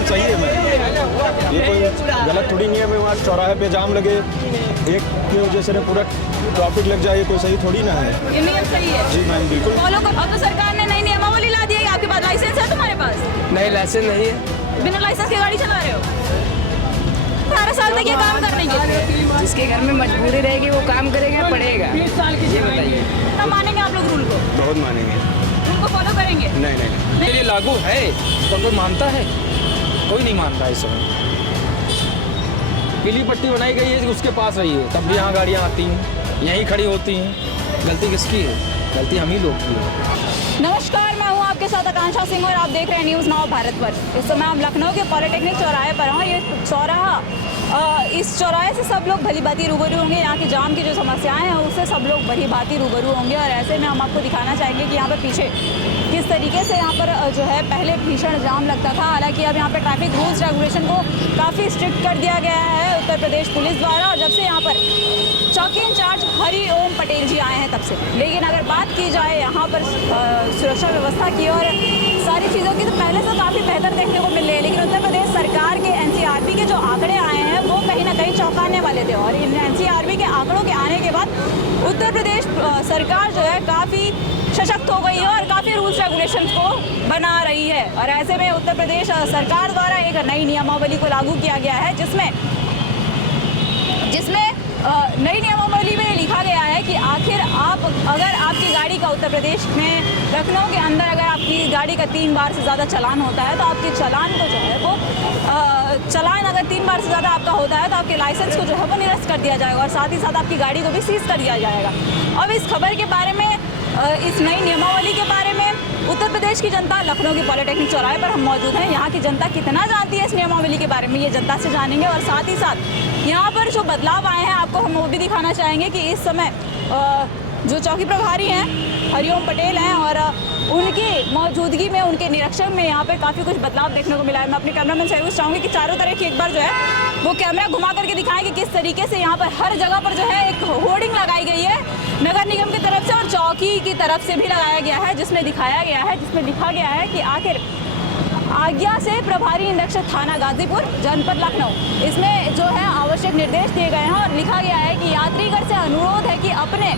नियम सही है मैम, ये कोई गलत थोड़ी नियम है। वहाँ चौराहे पे जाम लगे, एक की वजह से पूरा ट्रैफिक लग जाए, ये कोई सही थोड़ी ना है। ये नियम सही है जी मैम बिल्कुल। फॉलो करो। अब तो सरकार ने नई नियमावली ला दी है। आपके पास लाइसेंस है? तुम्हारे पास नहीं, लाइसेंस नहीं है। बिना लाइसेंस के गाड़ी चला रहे हो? 18 साल तक ये काम करने के लिए जिसके घर में मजबूरी रहेगी वो काम करेगा, पड़ेगा। ये बताइए, तो मानेंगे आप लोग रूल को? बहुत मानेंगे। रूल को फॉलो करेंगे? नहीं। ये लागू है तो कोई मानता है? कोई नहीं मानता इस समय। पीली पट्टी बनाई गई है, उसके पास रही है, तब भी यहाँ गाड़ियाँ आती हैं, यहीं खड़ी होती हैं। गलती किसकी है? गलती हम ही लोग की है। नमस्कार, मैं हूं आपके साथ आकांक्षा सिंह और आप देख रहे हैं न्यूज़ नाउ भारत पर। इस समय हम लखनऊ के पॉलिटेक्निक चौराहे पर हैं और ये चौराहा इस चौराहे से सब लोग भली भांति रूबरू होंगे। यहाँ की जाम की जो समस्याएं हैं उससे सब लोग भली भांति रूबरू होंगे और ऐसे में हम आपको दिखाना चाहेंगे कि यहाँ पर पीछे किस तरीके से यहाँ पर जो है पहले भीषण जाम लगता था। हालांकि अब यहाँ पर ट्रैफिक रूल्स रेगुलेशन को काफ़ी स्ट्रिक्ट कर दिया गया है उत्तर प्रदेश पुलिस द्वारा, और जब से यहाँ पर चौकी इंचार्ज हरि ओम पटेल जी आए हैं तब से। लेकिन अगर बात की जाए यहाँ पर सुरक्षा व्यवस्था की और सारी चीज़ों की, तो पहले से काफ़ी बेहतर देखने को मिल रही है। लेकिन उत्तर प्रदेश सरकार के एनसीआरबी के जो आंकड़े आए हैं वो कहीं ना कहीं चौंकाने वाले थे, और इन एनसीआरबी के आंकड़ों के आने के बाद उत्तर प्रदेश सरकार जो है काफ़ी सशक्त हो गई है और काफ़ी रूल्स रेगुलेशन को बना रही है। और ऐसे में उत्तर प्रदेश सरकार द्वारा एक नई नियमावली को लागू किया गया है जिसमें नई नियमावली में लिखा गया है कि आखिर आप अगर आपकी गाड़ी का उत्तर प्रदेश में लखनऊ के अंदर अगर आपकी गाड़ी का 3 बार से ज़्यादा चालान होता है तो आपके चालान को जो है वो चालान अगर 3 बार से ज़्यादा आपका होता है तो आपके लाइसेंस को जो है वो निरस्त कर दिया जाएगा और साथ ही साथ आपकी गाड़ी को भी सीज कर दिया जाएगा। अब इस खबर के बारे में, इस नई नियमावली के बारे में उत्तर प्रदेश की जनता, लखनऊ के पॉलिटेक्निक चौराहे पर हम मौजूद हैं। यहाँ की जनता कितना जानती है इस नियमावली के बारे में, ये जनता से जानेंगे। और साथ ही साथ यहाँ पर जो बदलाव आए हैं आपको हम वो भी दिखाना चाहेंगे कि इस समय जो चौकी प्रभारी हैं हरिओम पटेल हैं और उनकी मौजूदगी में, उनके निरीक्षण में यहाँ पे काफ़ी कुछ बदलाव देखने को मिला है। मैं अपने कैमरामैन से चाहूँगी कि चारों तरफ की एक बार जो है वो कैमरा घुमा करके दिखाएं कि किस तरीके से यहाँ पर हर जगह पर जो है एक होर्डिंग लगाई गई है नगर निगम की तरफ से और चौकी की तरफ से भी लगाया गया है, जिसमें दिखाया गया है, जिसमें लिखा गया है कि आखिर आज्ञा से प्रभारी निरीक्षक थाना गाजीपुर जनपद लखनऊ, इसमें जो है आवश्यक निर्देश दिए गए हैं और लिखा गया है कि यात्रीगण से अनुरोध है कि अपने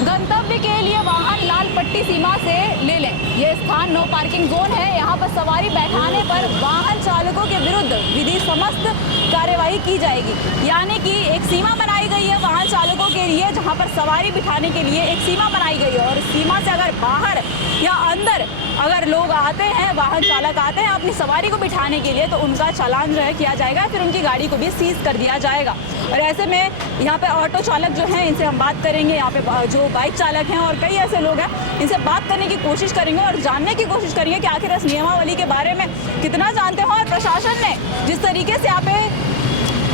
गंतव्य के लिए वाहन लाल पट्टी सीमा से ले लें। ये स्थान नो पार्किंग जोन है। यहाँ पर सवारी बैठाने पर वाहन चालकों के विरुद्ध विधि समस्त कार्यवाही की जाएगी। यानी कि एक सीमा बनाई गई है वाहन चालकों के लिए, जहाँ पर सवारी बिठाने के लिए एक सीमा बनाई गई है और इस सीमा से अगर बाहर या अंदर अगर लोग आते हैं, वाहन चालक आते हैं अपनी सवारी को बिठाने के लिए, तो उनका चालान जो है किया जाएगा, फिर उनकी गाड़ी को भी सीज कर दिया जाएगा। और ऐसे में यहाँ पे ऑटो चालक जो हैं इनसे हम बात करेंगे, यहाँ पे जो बाइक चालक हैं और कई ऐसे लोग हैं, इनसे बात करने की कोशिश करेंगे और जानने की कोशिश करेंगे कि आखिर इस नियमावली के बारे में कितना जानते हो। और प्रशासन ने जिस तरीके से यहाँ पे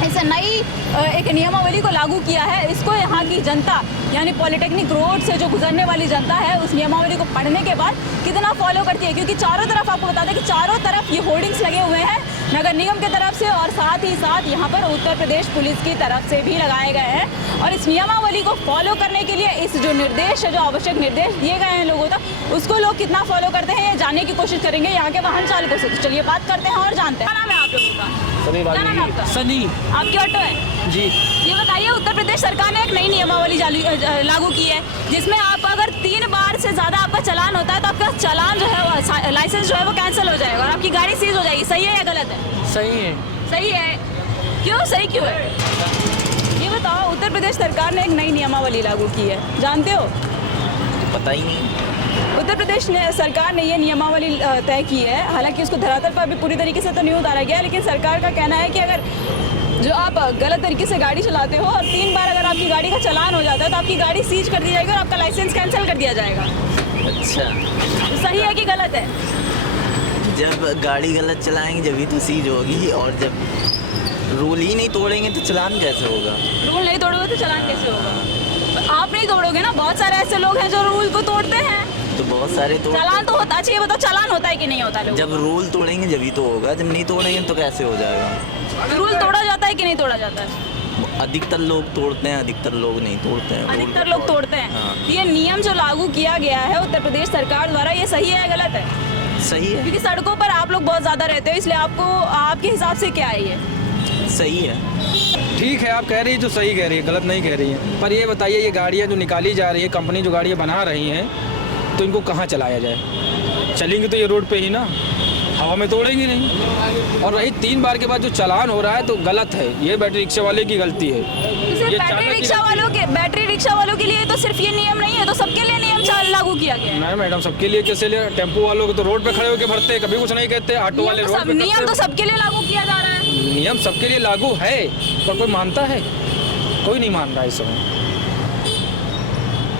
इस नई एक नियमावली को लागू किया है, इसको यहाँ की जनता यानी पॉलिटेक्निक रोड से जो गुजरने वाली जनता है उस नियमावली को पढ़ने के बाद कितना फॉलो करती है, क्योंकि चारों तरफ आपको बता दें कि चारों तरफ ये होर्डिंग्स लगे हुए हैं नगर निगम की तरफ से और साथ ही साथ यहाँ पर उत्तर प्रदेश पुलिस की तरफ से भी लगाए गए हैं। और इस नियमावली को फॉलो करने के लिए इस जो निर्देश है, जो आवश्यक निर्देश दिए गए हैं लोगों तक, उसको लोग कितना फॉलो करते हैं ये जानने की कोशिश करेंगे यहाँ के वाहन चालकों से। तो चलिए बात करते हैं और जानते हैं। क्या नाम है आप लोगों का? क्या नाम है आपका? सनी। आपकी ऑटो है जी। ये बताइए, उत्तर प्रदेश सरकार ने एक नई नियमावली लागू की है जिसमें आप अगर 3 बार से ज़्यादा आपका चालान होता है तो आपका चालान जो है, लाइसेंस जो है वो कैंसिल हो जाएगा और आपकी गाड़ी सीज हो जाएगी। सही है या गलत है? सही है। सही है। क्यों सही क्यों है ये बताओ। उत्तर प्रदेश सरकार ने एक नई नियमावली लागू की है, जानते हो? पता ही नहीं। उत्तर प्रदेश सरकार ने ये नियमावली तय की है। हालांकि उसको धरातल पर अभी पूरी तरीके से तो नहीं उतारा गया, लेकिन सरकार का कहना है कि अगर जो आप गलत तरीके से गाड़ी चलाते हो और 3 बार अगर आपकी गाड़ी का चालान हो जाता है तो आपकी गाड़ी सीज कर दी जाएगी और आपका लाइसेंस कैंसिल कर दिया जाएगा। अच्छा, तो सही है कि गलत है? जब गाड़ी गलत चलाएंगे जब ही तो सीज होगी, और जब रूल ही नहीं तोड़ेंगे तो चालान कैसे होगा? रूल नहीं तोड़ोगे तो चालान कैसे होगा? आप नहीं तोड़ोगे ना, बहुत सारे ऐसे लोग हैं जो रूल को तोड़ते हैं। तो बहुत सारे चालान तो होता चाहिए। बताओ चालान होता है कि नहीं होता? लोग जब रूल तोड़ेंगे जब ही तो होगा, जब नहीं तोड़ेंगे तो कैसे हो जाएगा? रूल तोड़ा जाता है कि नहीं तोड़ा जाता है? अधिकतर लोग तोड़ते हैं, अधिकतर लोग नहीं तोड़ते हैं। अधिकतर लोग तोड़ते हैं। हाँ। ये नियम जो लागू किया गया है उत्तर प्रदेश सरकार द्वारा, ये सही है या गलत है? सही है। क्योंकि सड़कों पर आप लोग बहुत ज़्यादा ज़्यादा रहते हो, इसलिए आपको आपके हिसाब से क्या है ये? सही है। ठीक है, आप कह रही है जो सही कह रही है, गलत नहीं कह रही है। पर ये बताइए, ये गाड़ियाँ जो निकाली जा रही है, कंपनी जो गाड़ियाँ बना रही हैं, तो इनको कहाँ चलाया जाए? चलेंगे तो ये रोड पे ही ना, हवा में तोड़ेंगे नहीं। और रही 3 बार के बाद जो चालान हो रहा है तो गलत है, ये बैटरी रिक्शा वाले की गलती है। तो सिर्फ ये बैटरी चालक रिक्शा वालों के लिए तो सिर्फ ये नियम नहीं है, तो सबके लिए नियम लागू किया गया है। नहीं मैडम, सबके लिए कैसे लिए? टेम्पो वालों को तो रोड पे खड़े होकर भरते हैं, कभी कुछ नहीं कहते। ऑटो वाले रोड पे नियम तो सबके लिए लागू किया जा रहा है। नियम सबके लिए लागू है, पर कोई मानता है? कोई नहीं मान रहा है इस समय।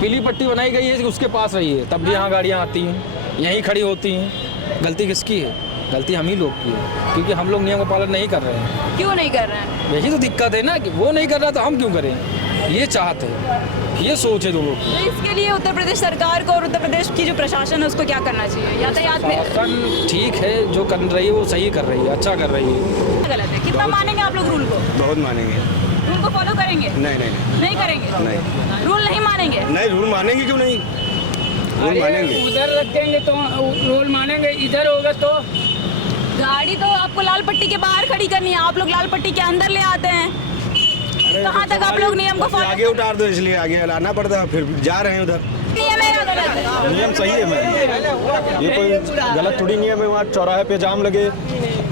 पीली पट्टी बनाई गई है, उसके पास रही है, तब भी यहाँ गाड़ियाँ आती हैं, यहीं खड़ी होती हैं। गलती किसकी है? गलती हम ही लोग की है, क्योंकि हम लोग नियम का पालन नहीं कर रहे हैं। क्यों नहीं कर रहे हैं? यही तो दिक्कत है ना, कि वो नहीं कर रहा तो हम क्यों करें? ये चाहते हैं, ये सोच है लोगों की। तो इसके लिए उत्तर प्रदेश सरकार को और उत्तर प्रदेश की जो प्रशासन है उसको क्या करना चाहिए? यातायात में शासन ठीक है, जो कर रही है वो सही कर रही है, अच्छा कर रही है। गलत है? कितना मानेंगे आप लोग रूल को? बहुत मानेंगे। रूल को फॉलो करेंगे? नहीं करेंगे? नहीं। रूल नहीं मानेंगे? नहीं, रूल मानेंगे क्यों नहीं? रूल मानेंगे। उधर रख देंगे तो रोल मानेंगे, इधर होगा तो गाड़ी तो आपको लाल पट्टी के बाहर खड़ी करनी है, आप लोग लाल पट्टी के अंदर ले आते हैं। कहाँ तक आप लोग नियम को आगे फॉलो? उतार दो, इसलिए आगे लाना पड़ता है, फिर जा रहे हैं उधर। नियम है या गलत है? नियम सही है मैम, ये कोई गलत थोड़ी नियम है। वहाँ चौराहे पे जाम लगे,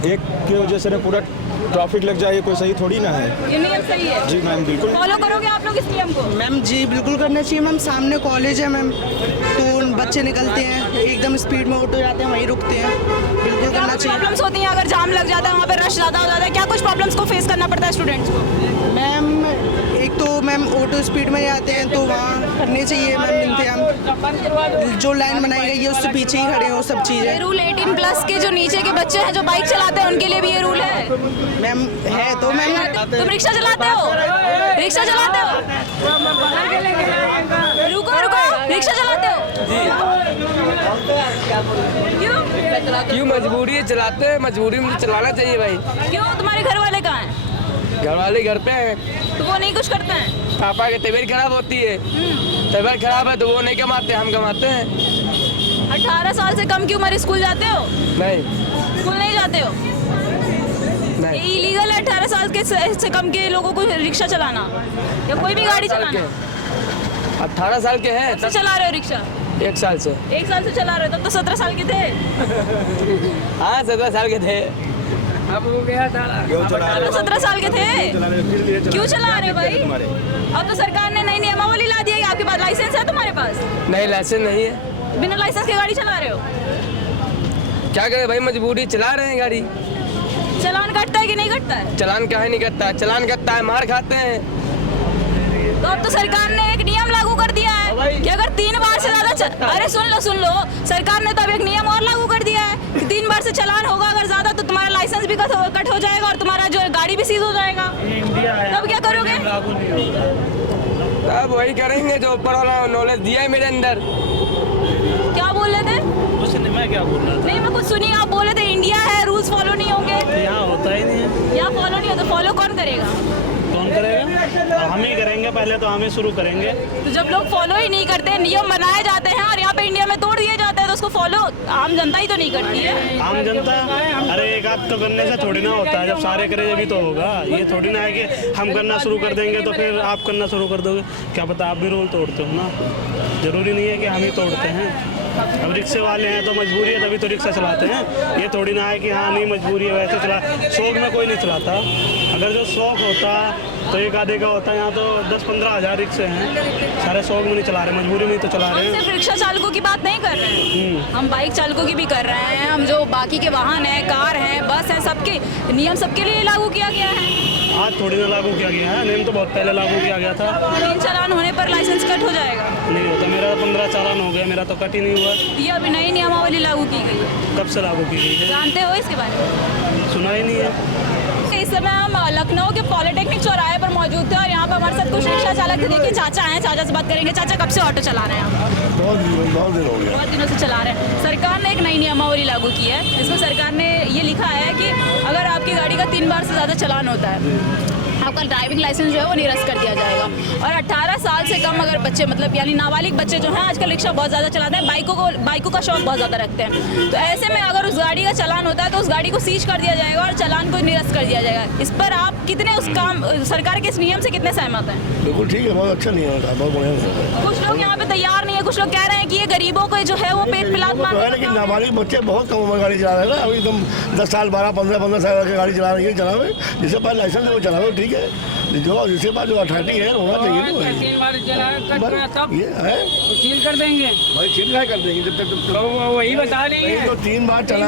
एक की वजह से पूरा ट्रैफिक लग जाए, ये कोई सही थोड़ी ना है। ये नियम सही है? जी मैम, बिल्कुल। फॉलो करोगे आप लोग इस नियम को? मैम जी बिल्कुल करना चाहिए मैम। सामने कॉलेज है मैम, तो बच्चे निकलते हैं एकदम स्पीड में, ऑटो जाते हैं वहीं रुकते हैं, बिल्कुल क्या करना कुछ चाहिए। प्रॉब्लम्स होती हैं अगर जाम लग जाता है, वहाँ पे रश ज़्यादा हो जाता है, क्या कुछ प्रॉब्लम्स को फेस करना पड़ता है स्टूडेंट्स को? मैम एक तो मैम ऑटो स्पीड में जाते हैं, तो वहाँ करने चाहिए मैम इंतजाम। जो लाइन बनाई गई है उससे पीछे ही खड़े हो सब ये चीज़ें। रूल 18+ के जो नीचे के बच्चे हैं जो बाइक चलाते हैं उनके लिए भी ये रूल है? मैम है तो मैम तुम रिक्शा चलाते हो? रिक्शा चलाते हो? रुको रिक्शा चलाते हो? क्यों? मजबूरी है, चलाते हैं, मजबूरी में तो चलाना चाहिए भाई। क्यों? तुम्हारे घर वाले कहाँ हैं? घर वाले घर पे हैं, तो वो नहीं कुछ करते हैं? पापा की तबीयत खराब होती है, तबीयत खराब है तो वो नहीं कमाते, हम कमाते हैं। 18 साल से कम की उम्र स्कूल जाते हो? नहीं स्कूल नहीं जाते हो? ये इलीगल है 18 साल के से कम के लोगों को रिक्शा चलाना या कोई भी गाड़ी चलाना? 18 साल के हैं, तो चला रहे हो रिक्शा? 1 साल से। 1 साल से चला रहे हो, तब तो 17 साल के थे। हाँ 17 साल के थे। अब हो गया था, अब तो 17 साल के थे। क्यों चला रहे हो भाई? अब तो सरकार ने नई नियमावली ला दी है। आपके पास लाइसेंस है? तुम्हारे पास नहीं लाइसेंस नहीं है। बिना लाइसेंस के गाड़ी चला रहे हो? क्या करें भाई, मजबूरी, चला रहे हैं गाड़ी। चालान कटता है कि नहीं कटता है? चलान काहे नहीं कटता है? चलान कटता है, मार खाते हैं। तो अब तो सरकार ने एक नियम लागू कर दिया है कि अगर 3 बार से ज्यादा अरे सुन लो, सरकार ने तो अब एक नियम और लागू कर दिया है कि 3 बार से चालान होगा अगर ज्यादा, तो तुम्हारा लाइसेंस भी कट हो जाएगा और तुम्हारा जो गाड़ी भी सीज हो जाएगा। तब क्या करोगे? अब वही करेंगे जो ऊपर वाला नॉलेज दिया है मेरे अंदर। क्या बोल रहे थे? मैं क्या बोल रहा नहीं, मैं कुछ सुनी। आप बोले थे इंडिया है, रूल्स फॉलो नहीं होंगे। था, यहाँ होता ही नहीं है। यहाँ फॉलो नहीं होता, फॉलो कौन करेगा? कौन करेगा? हम ही करेंगे, पहले तो हम ही शुरू करेंगे। तो जब लोग फॉलो ही नहीं करते, नियम बनाए जाते हैं और यहाँ पे इंडिया में तोड़ दिए जाते हैं, तो उसको फॉलो आम जनता ही तो नहीं करती है। आम जनता, अरे एक आध तो करने से थोड़ी ना होता है, जब सारे करें भी तो होगा। ये थोड़ी ना है कि हम करना शुरू कर देंगे तो फिर आप करना शुरू कर दोगे। क्या पता आप भी रूल तोड़ते हो ना, जरूरी नहीं है कि हम ही तोड़ते हैं। अब रिक्शे वाले हैं तो मजबूरी है तभी तो रिक्शा चलाते हैं। ये थोड़ी ना है कि हाँ नहीं मजबूरी है वैसे चला, शौक में कोई नहीं चलाता। अगर जो शौक होता तो एक आधे का होता है। यहाँ तो 10-15 हज़ार रिक्शे हैं, सारे शौक में नहीं चला रहे, मजबूरी में तो चला रहे हम हैं। सिर्फ रिक्शा चालकों की बात नहीं कर रहे हैं, हम बाइक चालकों की भी कर रहे हैं। हम जो बाकी के वाहन हैं, कार हैं, बस हैं, सबके नियम सबके लिए लागू किया गया है। आज थोड़ी ना लागू किया गया है, नियम तो बहुत पहले लागू किया गया था। 3 चालान होने पर लाइसेंस कट हो जाएगा? नहीं होता, मेरा 15 चालान हो गया, मेरा तो कट ही नहीं हुआ। ये अभी नई नियमावली लागू की गई है, कब से लागू की गई है? जानते हो इसके बारे में? सुना ही नहीं है। इस समय हम लखनऊ के पॉलिटेक्निक चौराहे पर मौजूद थे और यहाँ पर हमारे साथ कुछ रिक्शा चालक थे। देखिए चाचा हैं, चाचा से बात करेंगे। चाचा कब से ऑटो चला रहे हैं आप? बहुत दिन हो गया। बहुत दिनों से चला रहे हैं। सरकार ने एक नई नियमावली लागू की है, जिसमें सरकार ने ये लिखा है कि अगर आपकी गाड़ी का 3 बार से ज़्यादा चालान होता है आपका ड्राइविंग लाइसेंस जो है वो निरस्त कर दिया जाएगा। और 18 साल से कम अगर बच्चे मतलब यानी नाबालिग बच्चे जो हैं आजकल रिक्शा बहुत ज़्यादा चलाते हैं, बाइकों का शौक बहुत ज़्यादा रखते हैं, तो ऐसे में अगर उस गाड़ी का चालान होता है तो उस गाड़ी को सीज कर दिया जाएगा और चालान को निरस्त कर दिया जाएगा। इस पर आप कितने उस काम सरकार के इस नियम से कितने सहमत हैं? बिल्कुल ठीक है, बहुत अच्छा नियम है, बहुत बढ़िया। कुछ लोग यहाँ पे तैयार नहीं है, कुछ लोग कह रहे हैं कि ये गरीबों को जो है वो पेट पिलात मार, लेकिन नाबालिग बच्चे बहुत कम उम्र गाड़ी चला रहे हैं ना, अभी एकदम 10 साल 12-15 साल की गाड़ी चला रही है, चलावे जिसके पास लाइसेंस है वो चलावे, ठीक है, जो जिसके पास जो अथॉरिटी है होना चाहिए ना, ये है सील कर देंगे भाई, सील क्या कर देंगे जब तक वही बता रही है, तो 3 बार चला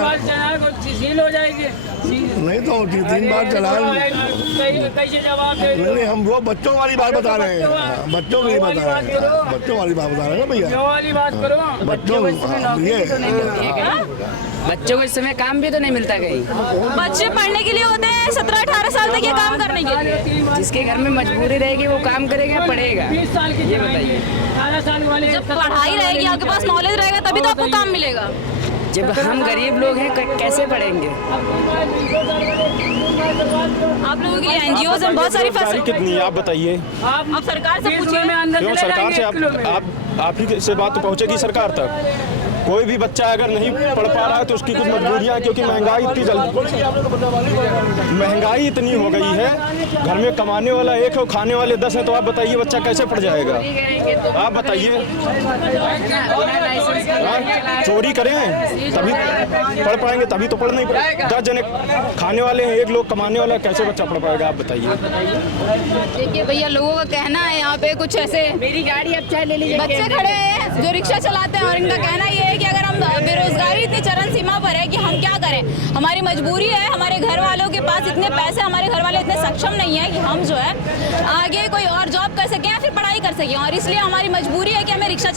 सील हो जाएगी, नहीं तो 3 बार चलान कैसे जवाब नहीं, हम वो बच्चों वाली बात बता रहे हैं, बच्चों की बता रहे हैं, बच्चों वाली बात बता रहे हैं ना भैया, वाली बात करो। बच्चों ये बच्चों को इस समय काम भी तो नहीं मिलता कहीं, बच्चे पढ़ने के लिए होते हैं 17-18 साल तक ये काम करने के लिए। जिसके घर में मजबूरी रहेगी वो काम करेगा, पढ़ेगा, ये बताइए। 18 साल वाले जब पढ़ाई रहेगी, आपके पास नॉलेज रहेगा तभी तो आपको काम मिलेगा। जब हम गरीब लोग हैं कैसे पढ़ेंगे? आप लोगों के लिए एनजीओ में बहुत सारी जानकारी कितनी है आप बताइए? आप सरकार से पूछिए। क्यों सरकार से आप ही से बात तो पहुंचेगी सरकार तक। कोई भी बच्चा अगर नहीं पढ़ पा रहा है तो उसकी कुछ मजबूरियां हैं, क्योंकि महंगाई इतनी हो गई है, घर में कमाने वाला एक है, खाने वाले 10 हैं, तो आप बताइए बच्चा कैसे पढ़ जाएगा? आप बताइए, चोरी करें तभी पढ़ पाएंगे, तभी तो पढ़ नहीं पाएंगे। 10 जने खाने वाले हैं, एक लोग कमाने वाला, कैसे बच्चा पढ़ पाएगा? आप बताइए। देखिए भैया, लोगों का कहना है यहाँ पे कुछ ऐसे मेरी गाड़ी अब चाहे ले लीजिए, बच्चे खड़े हैं जो रिक्शा चलाते हैं और इनका कहना ये है कि अगर हम बेरोजगारी इतनी चरम सीमा पर है कि हम क्या करें, हमारी मजबूरी है, हमारे घर वालों के पास इतने पैसे, हमारे घर वाले इतने सक्षम नहीं है कि हम जो है आगे कोई और जॉब कर सकें या फिर पढ़ाई कर सकें, और इसलिए हमारी मजबूरी है कि हमें रिक्शा